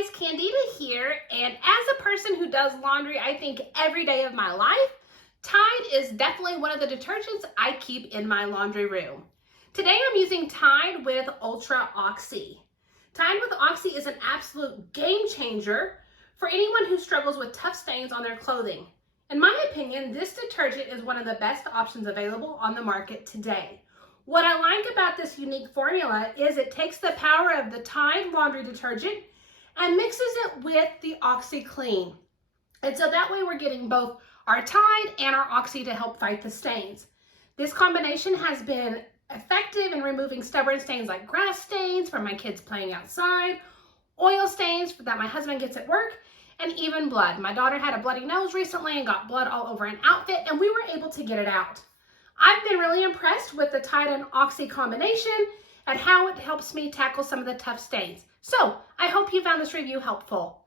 guys, Candida here, and as a person who does laundry, I think every day of my life, Tide is definitely one of the detergents I keep in my laundry room. Today I'm using Tide with Ultra Oxi. Tide with Oxi is an absolute game changer for anyone who struggles with tough stains on their clothing. In my opinion, this detergent is one of the best options available on the market today. What I like about this unique formula is it takes the power of the Tide laundry detergent and mixes it with the Oxi Clean. And so that way we're getting both our Tide and our Oxi to help fight the stains. This combination has been effective in removing stubborn stains like grass stains from my kids playing outside, oil stains that my husband gets at work, and even blood. My daughter had a bloody nose recently and got blood all over an outfit, and we were able to get it out. I've been really impressed with the Tide and Oxi combination and how it helps me tackle some of the tough stains. So I hope you found this review helpful.